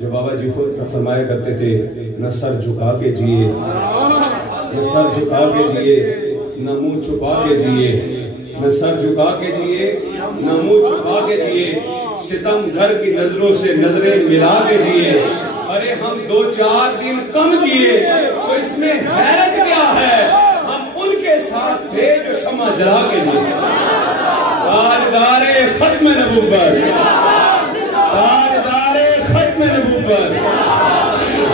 جو بابا جی خود فرمایا کرتے تھے، نہ سر جھکا کے جیے، نہ سر جھکا کے جیے، نہ منہ چھپا کے جیے، نہ سر جھکا کے جیے، نہ منہ چھپا کے جیے، ستم گھر کی نظروں سے نظریں ملا کے جیے۔ ارے ہم 2-4 دن کم جیے تو اس میں حیرت کیا ہے؟ ہم ان کے ساتھ تھے جو شمع جلا کے جیے۔ تاجدار ختم نبوت، تاجدار ختم نبوت،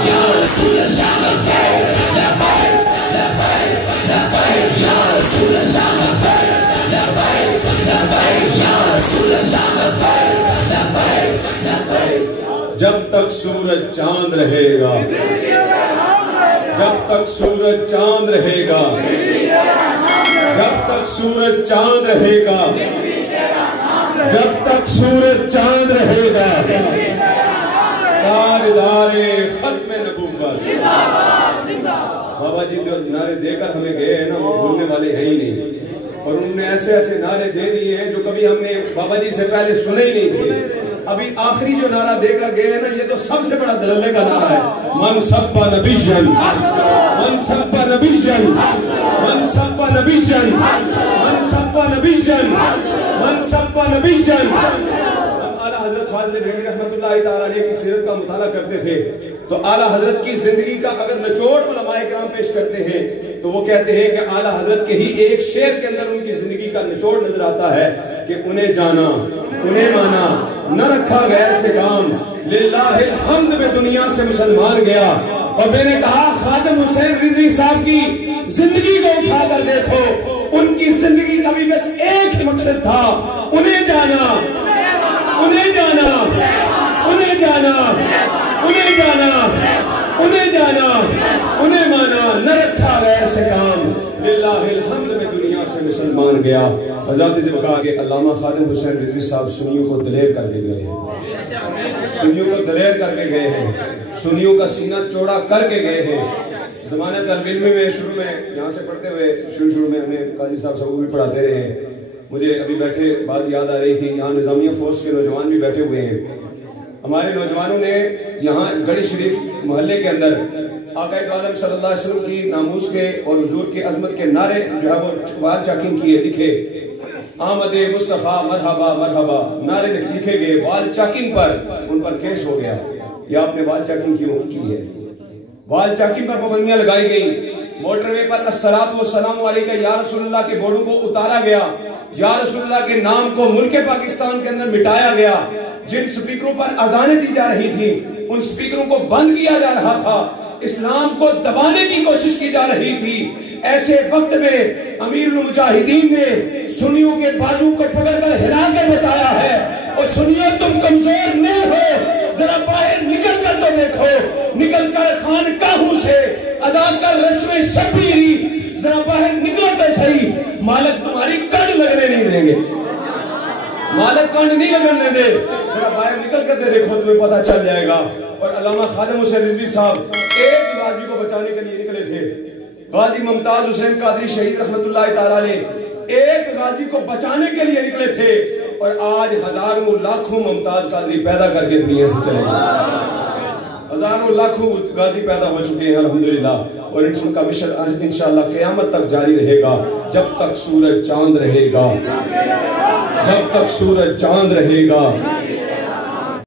یا رسول اللہ لبیک لبیک لبیک، یا رسول اللہ لبیک لبیک لبیک، یا رسول اللہ لبیک لبیک لبیک۔ جب تک سورج چاند رہے گا، جب تک سورج چاند رہے گا، جب تک سورج چاند رہے گا، جب تک سورج چاند رہے گا، تاجدار ختم نبوت۔ بابا جی جو نعرے دے کر ہمیں گئے ہیں نا، وہ بھولنے والے ہیں ہی نہیں، اور انہوں نے ایسے ایسے نعرے دے دیے ہیں جو کبھی ہم نے بابا جی سے پہلے سنے ہی نہیں تھے۔ ابھی آخری جو نعرہ دے کر گئے ہیں نا، یہ تو سب سے بڑا دللے کا نعرہ ہے۔ من سب نبی جن، من سب نبی جن، من سب نبی جن، من سب نبی جن، من سب نبی جن۔ اعلیٰ حضرت فاضل بریلوی رحمۃ اللہ تعالیٰ علیہ کی سیرت کا مطالعہ کرتے تھے تو اعلیٰ حضرت کی زندگی کا اگر نچوڑ علماء کرام پیش کرتے ہیں تو وہ کہتے ہیں کہ اعلیٰ حضرت کے ہی ایک شعر کے اندر ان کی زندگی کا نچوڑ نظر آتا ہے کہ انہیں جانا، انہیں مانا، نہ رکھا غیر سے کام، للہ الحمد میں دنیا سے مسلمان گیا۔ اور میں نے کہا خادم حسین رضوی صاحب کی زندگی کو اٹھا کر دیکھو، ان کی زندگی کا بھی بس ایک ہی مقصد تھا، انہیں جانا، انہیں جانا، انہیں جانا، انہیں جانا، انہیں جانا، انہیں مانا، نہ رکھا غیر سے کام، للہ الحمد میں دنیا سے مسلمان گیا۔ حضرت سے کہا کہ علامہ خادم حسین رضوی صاحب سنیوں کو دلیر کر کے گئے ہیں، سنیوں کو دلیر کر کے گئے ہیں، سنیوں کا سینہ چوڑا کر کے گئے ہیں۔ زمانہ طالب علم میں شروع میں یہاں سے پڑھتے ہوئے شروع میں ہمیں قاضی صاحب سب بھی پڑھاتے رہے ہیں۔ مجھے ابھی بیٹھے بات یاد آ رہی تھی، یہاں نظامیہ فورس کے نوجوان بھی بیٹھے ہوئے ہیں۔ ہمارے نوجوانوں نے یہاں گڑھی شریف محلے کے اندر آقا عالم صلی اللہ علیہ وسلم کی ناموس کے اور حضور کی عظمت کے نعرے جو ہے وہ وال چاکنگ کیے، لکھے آمد مصطفیٰ مرحبا مرحبا، نعرے لکھے گئے وال چاکنگ پر، ان پر کیس ہو گیا۔ یہ آپ نے وال چاکنگ کیوں کی ہے؟ وال چاکنگ پر پابندیاں لگائی گئی، موٹر وے پر الصلاۃ والسلام علیکہ یا رسول اللہ کے بورڈوں کو اتارا گیا، یا رسول اللہ کے نام کو ملک پاکستان کے اندر مٹایا گیا، جن سپیکروں پر اذانیں دی جا رہی تھی ان سپیکروں کو بند کیا جا رہا تھا، اسلام کو دبانے کی کوشش کی جا رہی تھی۔ ایسے وقت میں امیر المجاہدین نے سنیوں کے بازو کو پکڑ کر ہلا کر بتایا ہے، اور سنیوں تم کمزور نہیں ہو، ذرا باہر نکل کر تو دیکھو، نکل کر خانقاہوں سے ادا کر رسم شبیری، ذرا باہر نکلو تو صحیح، مالک تمہاری کنڈ لگنے نہیں دیں گے، مالک کنڈ نہیں لگنے دے، ذرا باہر نکل کر دیکھو تمہیں پتہ چل جائے گا۔ اور علامہ خادم حسین رضوی صاحب ایک غازی کو بچانے کے لیے نکلے تھے، غازی ممتاز حسین قادری شہید رحمت اللہ تعالیٰ علیہ ایک غازی کو بچانے کے لیے نکلے تھے، اور آج ہزاروں لاکھوں ممتاز قادری پیدا کر کے دنیا سے چلے گئے، ہزاروں لاکھوں غازی پیدا ہو چکے ہیں الحمدللہ، اور ان کا مشن انشاءاللہ قیامت تک جاری رہے گا، جب تک سورج چاند رہے گا، جب تک سورج چاند رہے گا۔